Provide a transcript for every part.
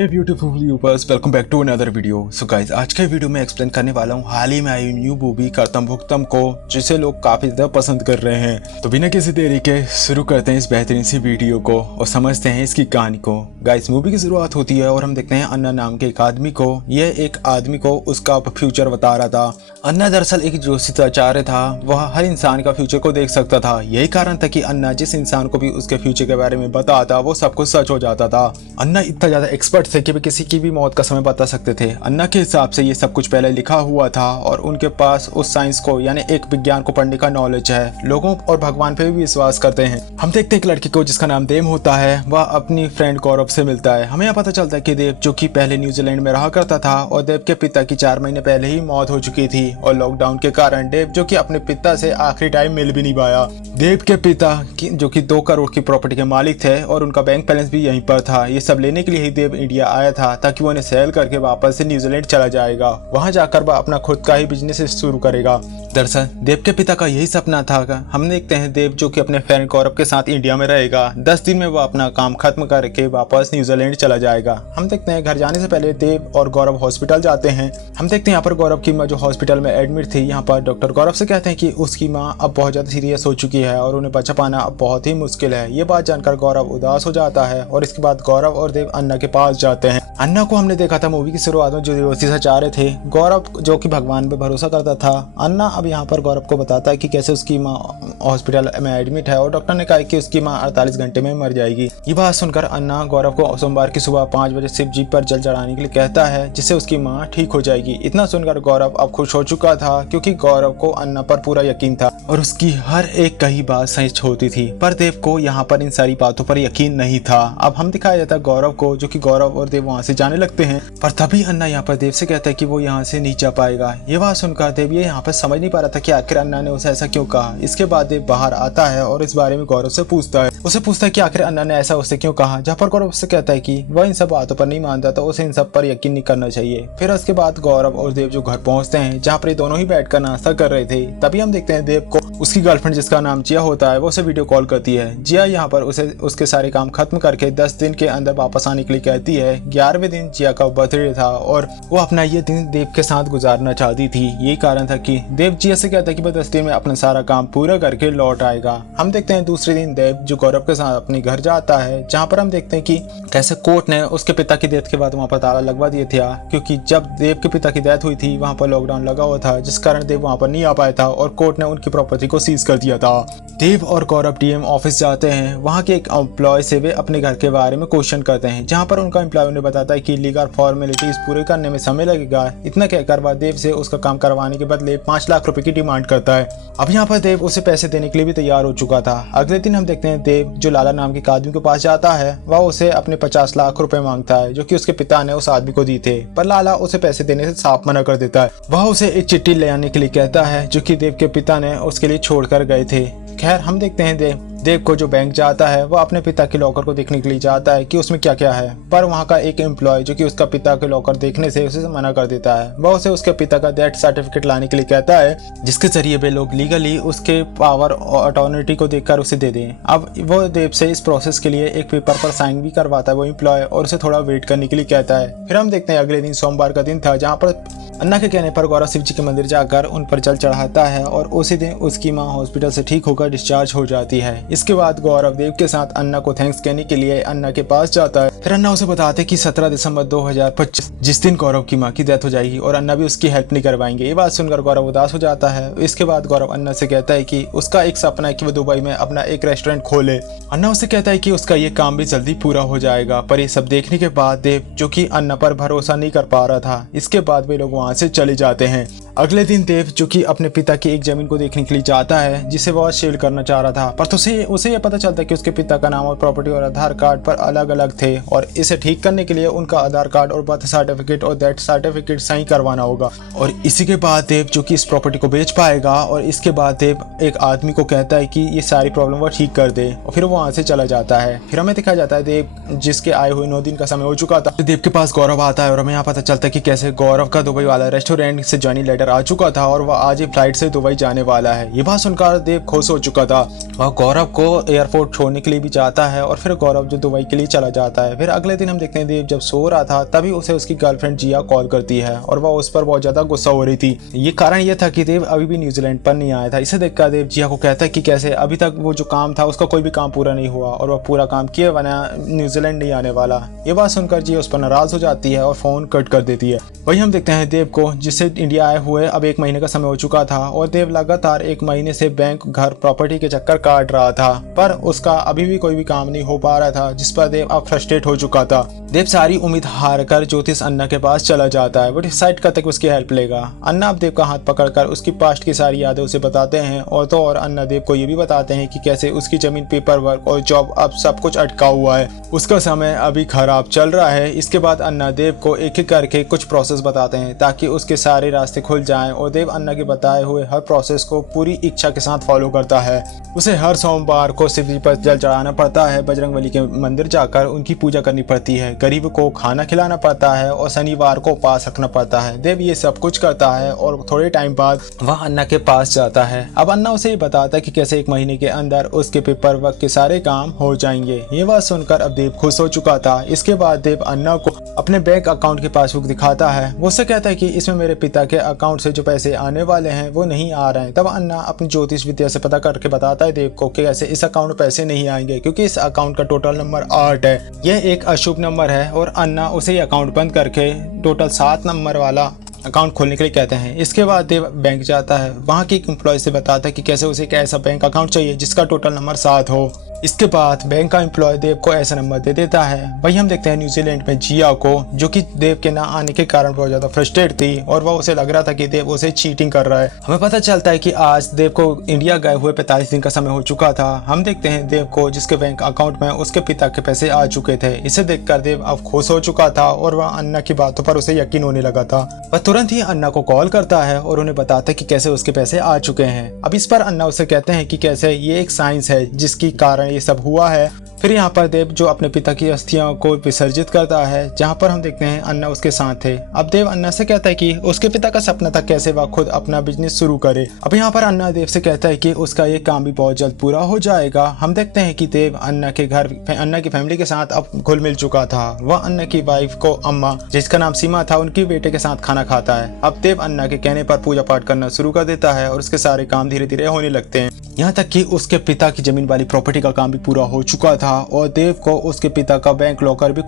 Beautiful viewers, welcome back to another video. So guys, आज के video में explain करने वाला हूँ हाल ही में आई न्यू मूवी करतम भुक्तम को, जिसे लोग काफी ज्यादा पसंद कर रहे हैं। तो बिना किसी देरी के शुरू करते हैं इस बेहतरीन सी वीडियो को और समझते हैं इसकी कहानी को। गाइस, मूवी की शुरुआत होती है और हम देखते हैं अन्ना नाम के एक आदमी को। यह एक आदमी को उसका फ्यूचर बता रहा था। अन्ना दरअसल एक ज्योतिषाचार्य था, वह हर इंसान का फ्यूचर को देख सकता था। यही कारण था कि अन्ना जिस इंसान को भी उसके फ्यूचर के बारे में बताता वो सब कुछ सच हो जाता था। अन्ना इतना ज्यादा एक्सपर्ट थे कि वे किसी की भी मौत का समय बता सकते थे। अन्ना के हिसाब से ये सब कुछ पहले लिखा हुआ था और उनके पास उस साइंस को यानी एक विज्ञान को पढ़ने का नॉलेज है। लोगों और भगवान पे भी विश्वास करते हैं। हम देखते हैं एक लड़की को जिसका नाम देव होता है, वह अपनी फ्रेंड गौरव से मिलता है। हमें यहाँ पता चलता है कि देव जो कि पहले न्यूजीलैंड में रहा करता था और देव के पिता की 4 महीने पहले ही मौत हो चुकी थी और लॉकडाउन के कारण देव जो कि अपने पिता से आखिरी टाइम मिल भी नहीं पाया। देव के पिता जो कि 2 करोड़ की प्रॉपर्टी के मालिक थे और उनका बैंक बैलेंस भी यहीं पर था। ये सब लेने के लिए ही देव इंडिया आया था ताकि वो उन्हें सेल करके वापस से न्यूजीलैंड चला जाएगा। वहां जाकर वह अपना खुद का ही बिजनेस शुरू करेगा। दरअसल देव के पिता का यही सपना था। हम देखते हैं देव जो कि अपने फ्रेंड गौरव के साथ इंडिया में रहेगा। 10 दिन में वह अपना काम खत्म करके वापस न्यूजीलैंड चला जाएगा। हम देखते हैं घर जाने से पहले देव और गौरव हॉस्पिटल जाते हैं। हम देखते हैं यहाँ पर गौरव की माँ जो हॉस्पिटल में एडमिट थी, यहाँ पर डॉक्टर गौरव से कहते हैं कि उसकी माँ अब बहुत ज्यादा सीरियस हो चुकी है और उन्हें बचा पाना अब बहुत ही मुश्किल है। ये बात जानकर गौरव उदास हो जाता है और इसके बाद गौरव और देव अन्ना के पास जाते हैं। अन्ना को हमने देखा था मूवी की शुरुआत में जो ज्योतिषाचार्य थे, गौरव जो कि भगवान पे भरोसा करता था। अन्ना अब यहाँ पर गौरव को बताता है कि कैसे उसकी माँ हॉस्पिटल में एडमिट है और डॉक्टर ने कहा कि उसकी माँ 48 घंटे में मर जाएगी। ये बात सुनकर अन्ना गौरव को सोमवार की सुबह 5 बजे शिव जी पर जल चढ़ाने के लिए कहता है, जिससे उसकी माँ ठीक हो जाएगी। इतना सुनकर गौरव अब खुश हो चुका था क्योंकि गौरव को अन्ना पर पूरा यकीन था और उसकी हर एक कही बात सच होती थी। पर देव को यहाँ पर इन सारी बातों पर यकीन नहीं था। अब हम दिखाया जाता है गौरव को, जो कि गौरव और देव वहाँ से जाने लगते हैं। पर तभी अन्ना यहाँ पर देव से कहता है कि वो यहाँ से नहीं जा पाएगा। ये बात सुनकर देव ये यहाँ पर समझ नहीं पा रहा था कि आखिर अन्ना ने उसे ऐसा क्यों कहा। इसके बाद देव बाहर आता है और इस बारे में गौरव से पूछता है। उसे पूछता है कि आखिर अन्ना ने ऐसा उससे क्यों कहा, जहाँ पर गौरव उससे कहता है कि वह इन सब बातों पर नहीं मानता तो उसे इन सब पर यकीन नहीं करना चाहिए। फिर उसके बाद गौरव और देव जो घर पहुंचते हैं, जहाँ पर ये दोनों ही बैठकर नाश्ता कर रहे थे, तभी हम देखते हैं देव को उसकी गर्लफ्रेंड जिसका नाम जिया होता है वो उसे वीडियो कॉल करती है। जिया यहाँ पर उसे उसके सारे काम खत्म करके 10 दिन के अंदर वापस आने के लिए कहती है। 11वें दिन जिया का बर्थडे था और वो अपना ये दिन देव के साथ गुजारना चाहती थी। यही कारण था कि देव जिया से कहता है कि वह 10 दिन में अपना सारा काम पूरा करके लौट आएगा। हम देखते हैं दूसरे दिन देव जो गौरव के साथ अपने घर जाता है, जहाँ पर हम देखते हैं कि कैसे कोर्ट ने उसके पिता की डेथ के बाद वहाँ पर ताला लगवा दिया था, क्योंकि जब देव के पिता की डेथ हुई थी वहाँ पर लॉकडाउन लगा हुआ था, जिस कारण देव वहाँ पर नहीं आ पाया था और कोर्ट ने उनकी प्रॉपर्टी को सीज कर दिया था। देव और गौरव डीएम ऑफिस जाते हैं। वहाँ के एक एम्प्लॉय से वे अपने घर के बारे में क्वेश्चन करते हैं, जहाँ पर उनका एम्प्लॉय उन्हें बताता है कि लीगल फॉर्मेलिटीज पूरे करने में समय लगेगा। इतना कहकर वह देव से उसका काम करवाने के बदले 5 लाख रुपए की डिमांड करता है। अब यहाँ पर देव उसे पैसे देने के लिए भी तैयार हो चुका था। अगले दिन हम देखते हैं देव जो लाला नाम के आदमी के पास जाता है, वह उसे अपने 50 लाख रुपए मांगता है जो कि उसके पिता ने उस आदमी को दी थे। पर लाला उसे पैसे देने से साफ मना कर देता है। वह उसे एक चिट्ठी ले आने के लिए कहता है जो कि देव के पिता ने उसके लिए छोड़कर गए थे। खैर, हम देखते हैं देव को जो बैंक जाता है वह अपने पिता के लॉकर को देखने के लिए जाता है कि उसमें क्या क्या है, पर वहाँ का एक एम्प्लॉय जो कि उसका पिता के लॉकर देखने से उसे मना कर देता है। वह उसे उसके पिता का डेथ सर्टिफिकेट लाने के लिए कहता है, जिसके जरिए वे लोग लीगली उसके पावर और अथॉरिटी को देखकर उसे दे दें। अब वो देव से इस प्रोसेस के लिए एक पेपर पर साइन भी करवाता है वो एम्प्लॉय और उसे थोड़ा वेट करने के लिए कहता है। फिर हम देखते हैं अगले दिन सोमवार का दिन था, जहाँ पर अन्ना के कहने पर गौरव शिव जी के मंदिर जाकर उन पर जल चढ़ाता है और उसी दिन उसकी माँ हॉस्पिटल से ठीक होकर डिस्चार्ज हो जाती है। इसके बाद गौरव देव के साथ अन्ना को थैंक्स कहने के लिए अन्ना के पास जाता है। फिर अन्ना उसे बताते कि 17 दिसंबर 2025 जिस दिन गौरव की माँ की डेथ हो जाएगी और अन्ना भी उसकी हेल्प नहीं करवाएंगे। ये बात सुनकर गौरव उदास हो जाता है। इसके बाद गौरव अन्ना से कहता है कि उसका एक सपना है कि वो दुबई में अपना एक रेस्टोरेंट खोले। अन्ना उसे कहता है कि उसका ये काम भी जल्दी पूरा हो जाएगा। पर ये सब देखने के बाद देव जो कि अन्ना पर भरोसा नहीं कर पा रहा था, इसके बाद वे लोग वहाँ से चले जाते हैं। अगले दिन देव जो कि अपने पिता की एक जमीन को देखने के लिए जाता है जिसे वह सेल करना चाह रहा था, पर तो उसे यह पता चलता है कि उसके पिता का नाम और प्रॉपर्टी और आधार कार्ड पर अलग अलग थे और इसे ठीक करने के लिए उनका आधार कार्ड और बर्थ सर्टिफिकेट और डेथ सर्टिफिकेट सही करवाना होगा। और इसी के बाद देव जो कि इस प्रॉपर्टी को बेच पाएगा और इसके बाद देव एक आदमी को कहता है कि ये सारी प्रॉब्लम वह ठीक कर दे और फिर वो वहाँ से चला जाता है। फिर हमें दिखाया जाता है देव जिसके आए हुए 9 दिन का समय हो चुका था। देव के पास गौरव आता है और हमें यहाँ पता चलता है कि कैसे गौरव का दुबई वाला वाला रेस्टोरेंट से जॉनी लेटर आ चुका था और वह आज ही फ्लाइट से दुबई जाने वाला है। ये बात सुनकर देव खुश हो चुका था। वह गौरव को एयरपोर्ट छोड़ने के लिए भी जाता है और फिर गौरव जो दुबई के लिए चला जाता है। फिर अगले दिन हम देखते हैं देव जब सो रहा था तभी उसे उसकी गर्लफ्रेंड जिया कॉल करती है और वह उस पर बहुत ज्यादा गुस्सा हो रही थी। ये कारण यह था कि देव अभी भी न्यूजीलैंड पर नहीं आया था। इसे देखकर देव जिया को कहता है कि कैसे अभी तक वो जो काम था उसका कोई भी काम पूरा नहीं हुआ और वह पूरा काम किए बिना न्यूजीलैंड नहीं आने वाला। ये बात सुनकर जिया उस पर नाराज हो जाती है और फोन कट कर देती है। वही हम देखते हैं देव को जिससे इंडिया आए हुए अब 1 महीने का समय हो चुका था और देव लगातार 1 महीने से बैंक, घर, प्रॉपर्टी के चक्कर काट रहा था पर उसका अभी भी कोई भी काम नहीं हो पा रहा था, जिस पर देव अब फ्रस्ट्रेट हो चुका था। देव सारी उम्मीद हार कर ज्योतिष अन्ना के पास चला जाता है। वो डिसाइड करता है कि उसकी हेल्प लेगा। अन्ना अब देव का हाथ पकड़कर उसकी पास्ट की सारी यादें उसे बताते हैं और अन्ना देव को ये भी बताते हैं कि कैसे उसकी जमीन, पेपर वर्क और जॉब अब सब कुछ अटका हुआ है, उसका समय अभी खराब चल रहा है। इसके बाद अन्ना देव को एक एक करके कुछ प्रोसेस बताते हैं ताकि उसके सारे रास्ते खुल जाएं और देव अन्ना के बताए हुए हर प्रोसेस को पूरी इच्छा के साथ फॉलो करता है। उसे हर सोमवार को शिवजी पर जल चढ़ाना पड़ता है, बजरंगबली के मंदिर जाकर उनकी पूजा करनी पड़ती है, गरीब को खाना खिलाना पड़ता है और शनिवार को उपवास रखना पड़ता है। देव ये सब कुछ करता है और थोड़े टाइम बाद वह अन्ना के पास जाता है। अब अन्ना उसे ये बताता है कि कैसे 1 महीने के अंदर उसके पेपर वर्क के सारे काम हो जाएंगे। ये बात सुनकर अब देव खुश हो चुका था। इसके बाद देव अन्ना को अपने बैंक अकाउंट की पासबुक दिखाता है। वो उससे कहता है कि इसमें मेरे पिता के अकाउंट से जो पैसे आने वाले हैं वो नहीं आ रहे हैं। तब अन्ना अपनी ज्योतिष विद्या से पता करके बताता है देव को कि ऐसे इस अकाउंट में पैसे नहीं आएंगे क्योंकि इस अकाउंट का टोटल नंबर 8 है। यह एक अशुभ नंबर है और अन्ना उसे अकाउंट बंद करके टोटल 7 नंबर वाला अकाउंट खोलने के लिए कहते हैं। इसके बाद देव बैंक जाता है। वहाँ की एक एम्प्लॉय से बताता है कि कैसे उसे एक ऐसा बैंक अकाउंट चाहिए जिसका टोटल नंबर 7 हो। इसके बाद बैंक का एम्प्लॉय देव को ऐसा नंबर दे देता है। वही हम देखते हैं न्यूजीलैंड में जिया को, जो कि देव के ना आने के कारण बहुत ज्यादा फ्रस्ट्रेट थी और वह उसे लग रहा था कि देव उसे चीटिंग कर रहा है। हमें पता चलता है कि आज देव को इंडिया गए हुए 45 दिन का समय हो चुका था। हम देखते हैं देव को जिसके बैंक अकाउंट में उसके पिता के पैसे आ चुके थे। इसे देखकर देव अब खुश हो चुका था और वह अन्ना की बातों पर उसे यकीन होने लगा था। वह तुरंत ही अन्ना को कॉल करता है और उन्हें बताता है कि कैसे उसके पैसे आ चुके हैं। अब इस पर अन्ना उसे कहते हैं कि कैसे ये एक साइंस है जिसकी कारण ये सब हुआ है। फिर यहाँ पर देव जो अपने पिता की अस्थियों को विसर्जित करता है, जहाँ पर हम देखते हैं अन्ना उसके साथ थे। अब देव अन्ना से कहता है कि उसके पिता का सपना था कैसे वह खुद अपना बिजनेस शुरू करे। अब यहाँ पर अन्ना देव से कहता है कि उसका ये काम भी बहुत जल्द पूरा हो जाएगा। हम देखते हैं कि देव अन्ना के घर, अन्ना की फैमिली के साथ अब घुल मिल चुका था। वह अन्ना की वाइफ को, अम्मा जिसका नाम सीमा था, उनकी बेटे के साथ खाना खाता है। अब देव अन्ना के कहने पर पूजा पाठ करना शुरू कर देता है और उसके सारे काम धीरे धीरे होने लगते हैं। यहाँ तक कि उसके पिता की जमीन वाली प्रॉपर्टी का काम भी पूरा हो चुका था और देव को उसके पिता का बैंक लॉकर भी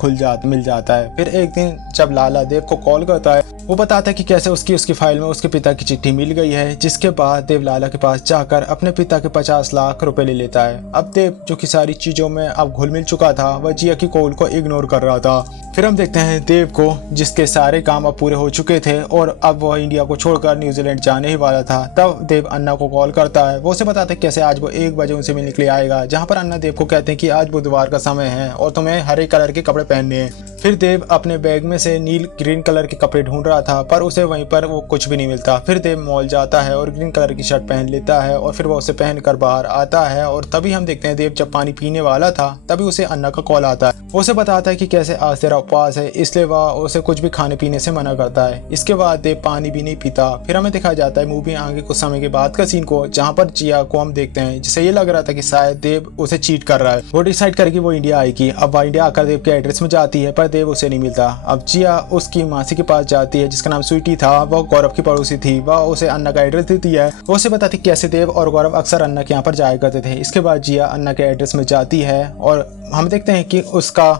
मिल जाता है। फिर एक दिन जब लाला देव को कॉल करता है, वो बताता है कि कैसे उसकी फाइल में उसके पिता की चिट्ठी मिल गई है, जिसके बाद देव लाला के पास जाकर अपने पिता के 50 लाख रुपए ले लेता है। अब देव जो कि सारी चीजों में अब घुल मिल चुका था, वह जिया की कॉल को इग्नोर कर रहा था। फिर हम देखते हैं देव को जिसके सारे काम अब पूरे हो चुके थे और अब वह इंडिया को छोड़कर न्यूजीलैंड जाने ही वाला था। तब देव अन्ना को कॉल करता है। वो उसे बताते हैं कैसे आज वो 1 बजे उनसे मिलने के लिए आएगा, जहाँ पर अन्ना देव को कहते हैं कि आज बुधवार का समय है और तुम्हें हरे कलर के कपड़े पहनने हैं। फिर देव अपने बैग में से नील ग्रीन कलर के कपड़े ढूंढ रहा था पर उसे वहीं पर वो कुछ भी नहीं मिलता। फिर देव मॉल जाता है और ग्रीन कलर की शर्ट पहन लेता है और फिर वो उसे पहनकर बाहर आता है और तभी हम देखते हैं देव जब पानी पीने वाला था तभी उसे अन्ना का कॉल आता है। वो उसे बताता है कि कैसे आज तेरा उपवास है, इसलिए वह उसे कुछ भी खाने पीने से मना करता है। इसके बाद देव पानी भी नहीं पीता। फिर हमें दिखाया जाता है मूवी आगे कुछ समय के बाद का सीन को, जहाँ पर जिया को हम देखते हैं जिसे ये लग रहा था कि शायद देव उसे चीट कर रहा है। वो डिसाइड करके वो इंडिया आएगी। अब वह इंडिया आकर देव के एड्रेस में जाती है पर देव उसे नहीं मिलता। अब जिया उसकी मासी के पास जाती है जिसका नाम स्वीटी था, वह गौरव की पड़ोसी थी। वह उसे अन्ना का एड्रेस देती है। वो उसे बताती कैसे देव और गौरव अक्सर अन्ना के यहाँ पर जाया करते थे। इसके बाद जिया अन्ना के एड्रेस में जाती है और हम देखते हैं कि उसका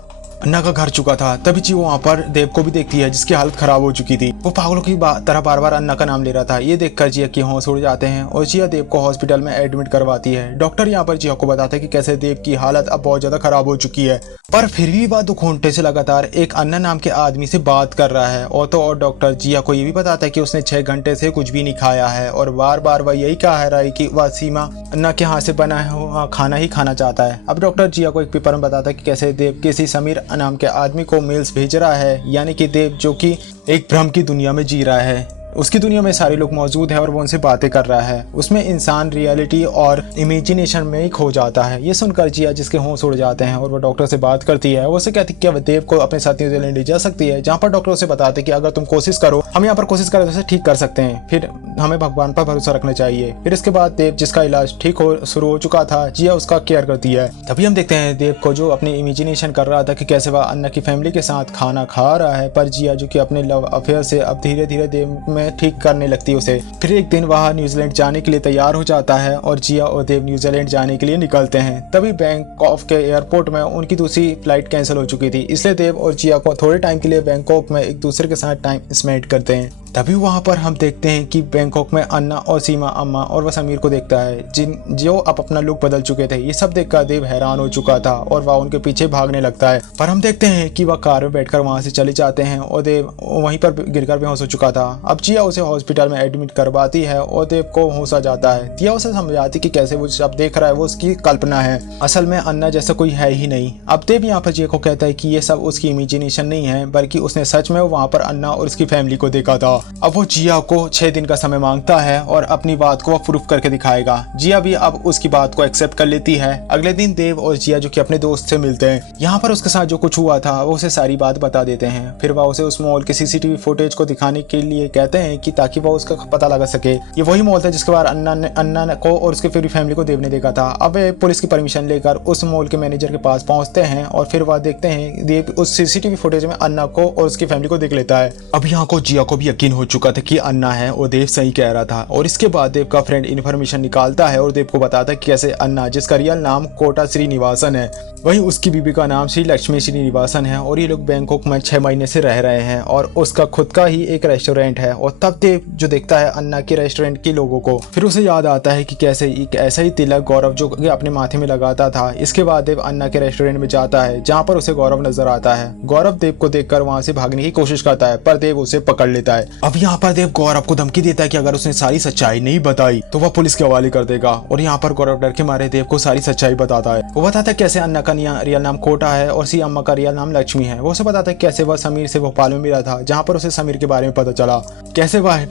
अन्ना का घर चुका था। तभी जी वो वहाँ पर देव को भी देखती है जिसकी हालत खराब हो चुकी थी। वो पागलों की तरह बार बार अन्ना का नाम ले रहा था। ये देखकर जिया की होश उड़ जाते हैं और जिया देव को हॉस्पिटल में एडमिट करवाती है। डॉक्टर यहाँ पर जिया को बताता है कि कैसे देव की हालत अब बहुत ज्यादा खराब हो चुकी है, पर फिर भी वह 2 घंटे से लगातार एक अन्ना नाम के आदमी से बात कर रहा है। और डॉक्टर जिया को ये भी बताता है कि उसने 6 घंटे से कुछ भी नहीं खाया है और बार बार वह यही कह रहा है कि वह सीमा अन्ना के हाथ से बना हुआ खाना ही खाना चाहता है। अब डॉक्टर जिया को एक पेपर में बताता है कि कैसे देव किसी समीर नाम के आदमी को मेल्स भेज रहा है, यानी कि देव जो कि एक भ्रम की दुनिया में जी रहा है। उसकी दुनिया में सारे लोग मौजूद है और वो उनसे बातें कर रहा है। उसमें इंसान रियलिटी और इमेजिनेशन में ही खो जाता है। ये सुनकर जिया जिसके होश उड़ जाते हैं और वो डॉक्टर से बात करती है। वो उसे कहती है कि देव को अपने साथ न्यूजीलैंड ले जा सकती है, जहाँ पर डॉक्टर उसे बताते हैं कि अगर तुम कोशिश करो, हम यहाँ पर कोशिश करें तो उसे ठीक कर सकते हैं, फिर हमें भगवान पर भरोसा रखना चाहिए। फिर इसके बाद देव जिसका इलाज ठीक हो शुरू हो चुका था, जिया उसका केयर करती है। तभी हम देखते हैं देव को जो अपनी इमेजिनेशन कर रहा था कि कैसे वह अन्ना की फैमिली के साथ खाना खा रहा है, पर जिया जो कि अपने लव अफेयर से अब धीरे धीरे देव में ठीक करने लगती है उसे। फिर एक दिन वह न्यूजीलैंड जाने के लिए तैयार हो जाता है और जिया और देव न्यूजीलैंड जाने के लिए निकलते हैं। तभी बैंकॉक के एयरपोर्ट में उनकी दूसरी फ्लाइट कैंसिल हो चुकी थी, इसलिए देव और जिया को थोड़े टाइम के लिए बैंकॉक में एक दूसरे के साथ टाइम स्पेंड करते हैं। तभी वहां पर हम देखते हैं कि बैंकॉक में अन्ना और सीमा अम्मा और वह समीर को देखता है जो अब अपना लुक बदल चुके थे। ये सब देखकर देव हैरान हो चुका था और वह उनके पीछे भागने लगता है, पर हम देखते हैं कि वह कार में बैठकर वहां से चले जाते हैं और देव वहीं पर गिरकर बेहोश हो चुका था। अब जिया उसे हॉस्पिटल में एडमिट करवाती है और देव को होश आ जाता है। जिया उसे समझाती कि कैसे वो सब देख रहा है वो उसकी कल्पना है, असल में अन्ना जैसा कोई है ही नहीं। अब देव यहाँ पर जिया को कहता है कि ये सब उसकी इमेजिनेशन नहीं है, बल्कि उसने सच में वहां पर अन्ना और उसकी फैमिली को देखा था। अब वो जिया को 6 दिन का समय मांगता है और अपनी बात को वो प्रूफ करके दिखाएगा। जिया भी अब उसकी बात को एक्सेप्ट कर लेती है। अगले दिन देव और जिया जो कि अपने दोस्त से मिलते हैं, यहाँ पर उसके साथ जो कुछ हुआ था वो उसे सारी बात बता देते हैं। फिर वह उसे उस मॉल के सीसीटीवी फुटेज को दिखाने के लिए कहते हैं कि ताकि वह उसका पता लगा सके। ये वही मॉल था जिसके बाद अन्ना को और उसके पूरी फैमिली को देव ने देखा था। अब वे पुलिस की परमिशन लेकर उस मॉल के मैनेजर के पास पहुंचते हैं और फिर वह देखते हैं देव उस सीसीटीवी फुटेज में अन्ना को और उसकी फैमिली को देख लेता है। अब यहाँ को जिया को भी यकीन हो चुका था कि अन्ना है और देव सही कह रहा था। और इसके बाद देव का फ्रेंड इन्फॉर्मेशन निकालता है और देव को बताता है कि कैसे अन्ना, जिसका रियल नाम कोटा श्रीनिवासन है, वहीं उसकी बीबी का नाम श्री लक्ष्मी श्रीनिवासन है और ये लोग बैंकॉक में 6 महीने से रह रहे हैं और उसका खुद का ही एक रेस्टोरेंट है। और तब देव जो देखता है अन्ना के रेस्टोरेंट के लोगों को, फिर उसे याद आता है कि कैसे एक ऐसा ही तिलक गौरव जो अपने माथे में लगाता था। इसके बाद देव अन्ना के रेस्टोरेंट में जाता है जहाँ पर उसे गौरव नजर आता है। गौरव देव को देखकर वहां से भागने की कोशिश करता है, पर देव उसे पकड़ लेता है। अब यहाँ पर देव गौरव को धमकी देता है कि अगर उसने सारी सच्चाई नहीं बताई तो वह पुलिस के हवाले कर देगा। और यहाँ पर गौरव डर के मारे देव को सारी सच्चाई बताता है। वो बताता है कैसे अन्ना का रियल नाम कोटा है और सी अम्मा का रियल नाम लक्ष्मी है। वो उसे बताता है कैसे वह समीर से भोपाल में मिला था, जहाँ पर उसे समीर के बारे में पता चला, कैसे वह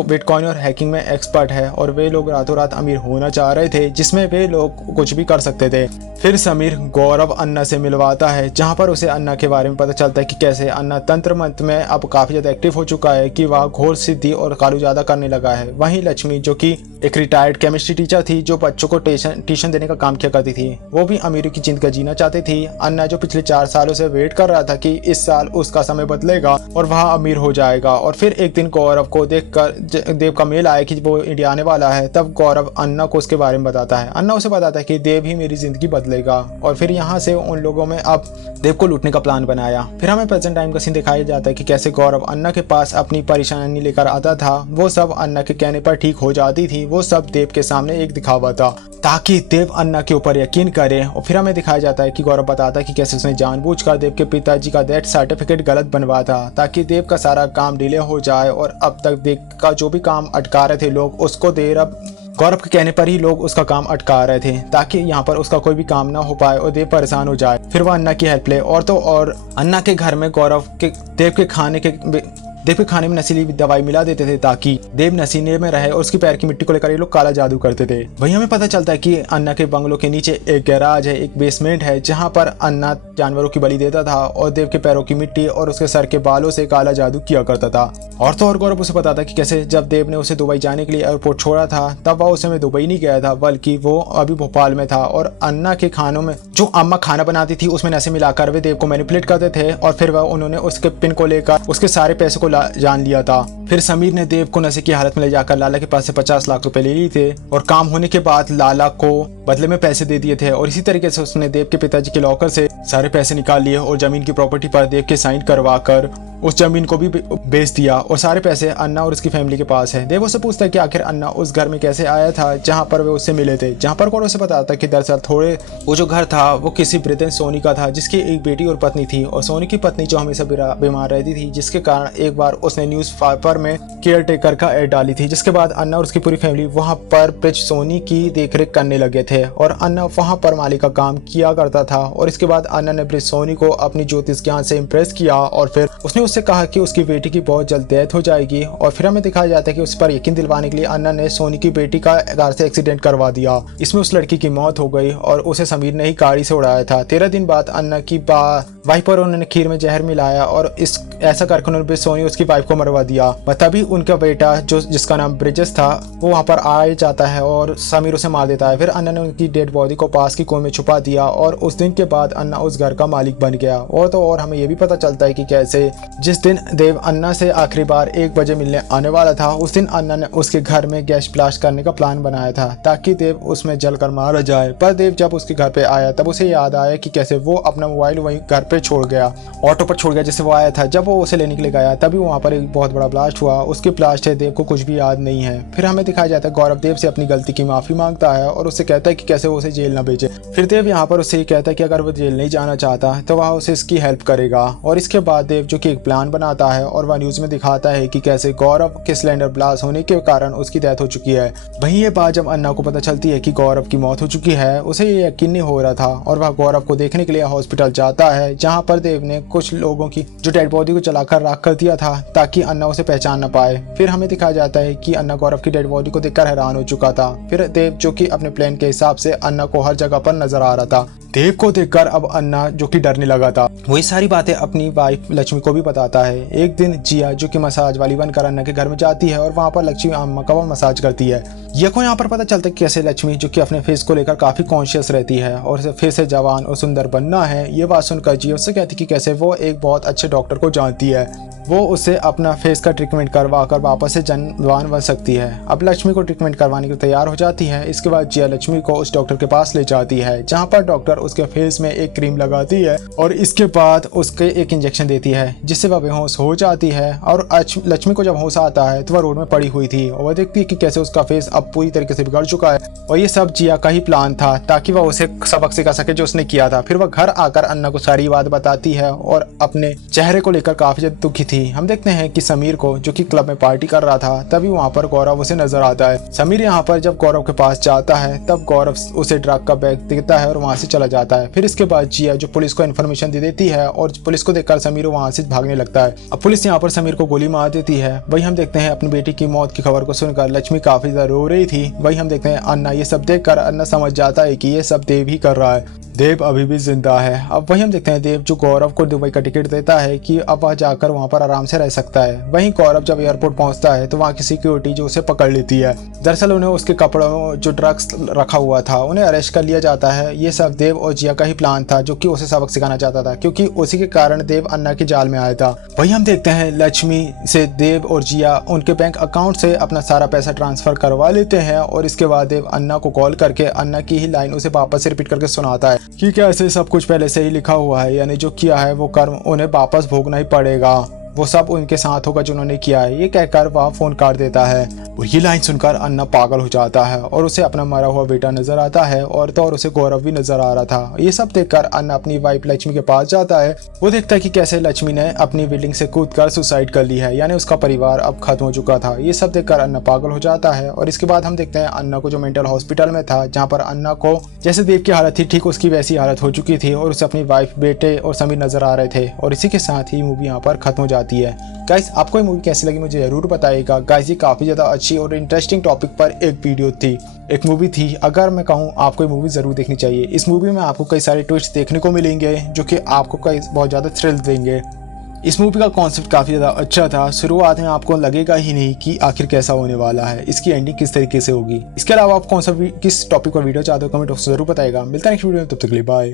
बिटकॉइन और हैकिंग में एक्सपर्ट है और वे लोग रातों रात अमीर होना चाह रहे थे, जिसमें वे लोग कुछ भी कर सकते थे। फिर समीर गौरव अन्ना से मिलवाता है, जहाँ पर उसे अन्ना के बारे में पता चलता है कि कैसे अन्ना तंत्र मंत्र में अब काफी ज्यादा एक्टिव हो चुका है, कि वह घोर सिद्धि और कालू ज्यादा करने लगा है। वहीं लक्ष्मी जो कि एक रिटायर्ड केमिस्ट्री टीचर थी जो बच्चों को ट्यूशन देने का काम किया करती थी, वो भी अमीरी की जिंदगी जीना चाहती थी। अन्ना जो पिछले 4 सालों से वेट कर रहा था कि इस साल उसका समय बदलेगा और वह अमीर हो जाएगा। और फिर एक दिन गौरव को देखकर देव का मेल आया कि वो इंडिया आने वाला है। तब गौरव अन्ना को उसके बारे में बताता है। अन्ना उसे बताता है कि देव ही मेरी जिंदगी बदलेगा। और फिर यहाँ से उन लोगों में अब देव को लूटने का प्लान बनाया। फिर हमें प्रेजेंट टाइम का सीन दिखाया जाता है कि कैसे गौरव अन्ना के पास अपनी परेशानी लेकर आता था। वो सब अन्ना के कहने पर ठीक हो जाती थी। वो सब देव के सामने एक दिखावा था ताकि देव अन्ना के ऊपर यकीन करे। और फिर हमें दिखाया जाता है कि गौरव बताता है कि कैसे उसने जानबूझकर देव के पिताजी का डेथ सर्टिफिकेट गलत बनवा था ताकि देव का सारा काम डिले हो जाए और अब तक देव का जो भी काम अटका रहे थे लोग उसको देर अब गौरव के कहने पर ही लोग उसका काम अटका रहे थे ताकि यहाँ पर उसका कोई भी काम ना हो पाए और देव परेशान हो जाए। फिर वह अन्ना की हेल्प ले और तो और अन्ना के घर में गौरव के देव के खाने में नशीली दवाई मिला देते थे ताकि देव नशीले में रहे और उसकी पैर की मिट्टी को लेकर ये लोग काला जादू करते थे। वहीं हमें पता चलता है कि अन्ना के बंगलों के नीचे एक गैराज है, एक बेसमेंट है, जहां पर अन्ना जानवरों की बलि देता था और देव के पैरों की मिट्टी और उसके सर के बालों से काला जादू किया करता था। और तो और गौरव उसे पता था कि कैसे जब देव ने उसे दुबई जाने के लिए एयरपोर्ट छोड़ा था तब वह उस समय दुबई नहीं गया था बल्कि वो अभी भोपाल में था। और अन्ना के खानों में जो अम्मा खाना बनाती थी उसमें नशे मिलाकर वे देव को मैनिपुलेट करते थे और फिर वह उन्होंने उसके पिन को लेकर उसके सारे पैसे को जान लिया था। फिर समीर ने देव को नशे की हालत में ले जाकर लाला के पास से 50 लाख रुपए ले लिए थे और काम होने के बाद लाला को बदले में पैसे दे दिए थे। और इसी तरीके से उसने देव के पिताजी के लॉकर से सारे पैसे निकाल लिए और जमीन की प्रॉपर्टी पर देव के साइन करवाकर उस जमीन को भी बेच दिया और सारे पैसे अन्ना और उसकी फैमिली के पास है। देव उससे पूछता है कि आखिर अन्ना उस घर में कैसे आया था जहां पर वे उससे मिले थे, जहां पर गौरव उसे बताता कि दरअसल वो जो घर था वो किसी वृद्ध सोनी का था जिसकी एक बेटी और पत्नी थी और सोनी की पत्नी जो हमेशा बीमार रहती थी, जिसके कारण एक बार उसने न्यूज़पेपर घर में केयर टेकर का ऐड डाली थी, जिसके बाद अन्ना और उसकी पूरी फैमिली वहां पर प्रिंस सोनी की देखरेख करने लगे थे और अन्ना वहां पर माली का काम किया करता था। और इसके बाद अन्ना ने प्रिंस सोनी को अपनी ज्योतिष ज्ञान से इम्प्रेस किया और फिर उसने उससे कहा कि उसकी बेटी की बहुत जल्द डेथ हो जाएगी। और फिर हमें दिखाया जाता है कि उस पर यकीन दिलवाने के लिए अन्ना ने सोनी की बेटी का कार से एक्सीडेंट करवा दिया। इसमें उस लड़की की मौत हो गई और उसे समीर ने ही गाड़ी से उड़ाया था। 13 दिन बाद अन्ना की वाइफ पर उन्होंने खीर में जहर मिलाया और ऐसा करके उन्होंने सोनी उसकी वाइफ को मरवा दिया। तभी उनका बेटा जिसका नाम ब्रिजेस था वो वहाँ पर आ जाता है और समीर उसे मार देता है। फिर अन्ना ने उनकी डेड बॉडी को पास की कुएं में छुपा दिया और उस दिन के बाद अन्ना उस घर का मालिक बन गया। और हमें ये भी पता चलता है कि कैसे जिस दिन देव अन्ना से आखिरी बार 1 बजे मिलने आने वाला था, उस दिन अन्ना ने उसके घर में गैस ब्लास्ट करने का प्लान बनाया था ताकि देव उसमें जलकर मारा जाए। पर देव जब उसके घर पे आया तब उसे याद आया कि कैसे वो अपना मोबाइल वहीं घर पे छोड़ गया, ऑटो पर छोड़ गया जिससे वो आया था। जब वो उसे लेने के लिए गया तभी वहाँ पर एक बहुत बड़ा ब्लास्ट हुआ। उसके ब्लास्ट से देव को कुछ भी याद नहीं है। फिर हमें दिखाया जाता है गौरव देव से अपनी गलती की माफी मांगता है और उससे कहता है कि कैसे वो उसे जेल ना भेजे। फिर देव यहाँ पर उससे कहता है कि अगर वो जेल नहीं जाना चाहता तो वह उसे इसकी हेल्प करेगा। और इसके बाद देव जो कि एक प्लान बनाता है और वह न्यूज में दिखाता है कि कैसे गौरव के सिलेंडर ब्लास्ट होने के कारण उसकी डेथ हो चुकी है। वहीं ये बात जब अन्ना को पता चलती है कि गौरव की मौत हो चुकी है, उसे ये यकीन नहीं हो रहा था और वह गौरव को देखने के लिए हॉस्पिटल जाता है, जहाँ पर देव ने कुछ लोगों की जो डेड बॉडी को जलाकर राख कर दिया था ताकि अन्ना उसे पहचान न पाए। फिर हमें दिखाया जाता है कि अन्ना गौरव की डेड बॉडी को देखकर हैरान हो चुका था। फिर देव जो कि अपने प्लान के हिसाब से अन्ना को हर जगह पर नजर आ रहा था। देव को देखकर अब अन्ना जो कि डरने लगा था वही सारी बातें अपनी वाइफ लक्ष्मी को भी बताता है। एक दिन जिया जो कि मसाज वाली बनकर अन्ना के घर में जाती है और वहाँ पर लक्ष्मी अम्मा का मसाज करती है। ये को यहाँ पर पता चलता है कि कैसे लक्ष्मी जो कि अपने फेस को लेकर काफी कॉन्शियस रहती है और उसे फिर से जवान और सुंदर बनना है। ये बात सुनकर जिया उससे कहती कि कैसे वो एक बहुत अच्छे डॉक्टर को जानती है, वो उससे अपना फेस का ट्रीटमेंट करवा कर वापस से जवान बन सकती है। अब लक्ष्मी को ट्रीटमेंट करवाने के लिए तैयार हो जाती है। इसके बाद जिया लक्ष्मी को उस डॉक्टर के पास ले जाती है, जहाँ पर डॉक्टर उसके फेस में एक क्रीम लगाती है और इसके बाद उसके एक इंजेक्शन देती है जिससे वह बेहोश हो जाती है। और लक्ष्मी को जब होश आता है तो वह रोड में पड़ी हुई थी और वह देखती है कि कैसे उसका फेस अब पूरी तरीके से बिगड़ चुका है और ये सब जिया का ही प्लान था ताकि वह उसे सबक सिखा सके जो उसने किया था। फिर वह घर आकर अन्ना को सारी बात बताती है और अपने चेहरे को लेकर काफी ज्यादा दुखी थी। हम देखते हैं कि समीर को जो कि क्लब में पार्टी कर रहा था तभी वहाँ पर गौरव उसे नजर आता है। समीर यहाँ पर जब गौरव के पास जाता है तब गौरव उसे ड्रग का बैग देता है और वहाँ से चला जाता है। फिर इसके बाद जिया जो पुलिस को इन्फॉर्मेशन दे देती है और पुलिस को देखकर समीर वहाँ से भागने लगता है। अब पुलिस यहाँ पर समीर को गोली मार देती है। वही हम देखते हैं अपनी बेटी की मौत की खबर को सुनकर लक्ष्मी काफी ज्यादा रो रही थी। वही हम देखते हैं अन्ना ये सब देखकर अन्ना समझ जाता है कि ये सब देव ही कर रहा है, देव अभी भी जिंदा है। अब वही हम देखते हैं देव जो गौरव को दुबई का टिकट देता है कि अब वह जाकर वहां पर आराम से रह सकता है। वहीं गौरव जब एयरपोर्ट पहुंचता है तो वहां की सिक्योरिटी जो उसे पकड़ लेती है। दरअसल उन्हें उसके कपड़ों में जो ड्रग्स रखा हुआ था उन्हें अरेस्ट कर लिया जाता है। ये सब देव और जिया का ही प्लान था जो कि उसे सबक सिखाना चाहता था, क्योंकि उसी के कारण देव अन्ना के जाल में आया था। वही हम देखते हैं लक्ष्मी से देव और जिया उनके बैंक अकाउंट से अपना सारा पैसा ट्रांसफर करवा लेते हैं और इसके बाद देव अन्ना को कॉल करके अन्ना की ही लाइन उसे वापस से रिपीट करके सुनाता है कि कैसे सब कुछ पहले से ही लिखा हुआ है, यानी जो किया है वो कर्म उन्हें वापस भोगना ही पड़ेगा, वो सब उनके साथ होगा जो उन्होंने किया है। ये कहकर वह फोन काट देता है और ये लाइन सुनकर अन्ना पागल हो जाता है और उसे अपना मरा हुआ बेटा नजर आता है और तो और उसे गौरव भी नजर आ रहा था। ये सब देखकर अन्ना अपनी वाइफ लक्ष्मी के पास जाता है। वो देखता है कि कैसे लक्ष्मी ने अपनी बिल्डिंग से कूदकर सुसाइड कर ली है, यानी उसका परिवार अब खत्म हो चुका था। ये सब देखकर अन्ना पागल हो जाता है और इसके बाद हम देखते हैं अन्ना को जो मेंटल हॉस्पिटल में था, जहाँ पर अन्ना को जैसे देव की हालत थी ठीक उसकी वैसी हालत हो चुकी थी और उसे अपनी वाइफ, बेटे और समीर नजर आ रहे थे। और इसी के साथ ही मूवी यहाँ पर खत्म हो जाती है। गाइस आपको ये मूवी कैसी लगी मुझे जरूर बताइएगा। गाइस ये काफी ज्यादा अच्छी और इंटरेस्टिंग टॉपिक पर एक वीडियो थी, एक मूवी थी। अगर मैं कहूँ आपको ये मूवी जरूर देखनी चाहिए। इस मूवी में आपको कई सारे ट्विस्ट देखने को मिलेंगे जो कि आपको कई बहुत ज्यादा थ्रिल देंगे। इस मूवी का कॉन्सेप्ट काफी ज्यादा अच्छा था। शुरुआत में आपको लगेगा ही नहीं कि आखिर कैसा होने वाला है, इसकी एंडिंग किस तरीके से होगी। इसके अलावा आप कौन सा किस टॉपिक पर वीडियो चाहते हो कमेंट बॉक्स में जरूर बताइएगा। मिलता है नेक्स्ट वीडियो में, तब तक के लिए बाय।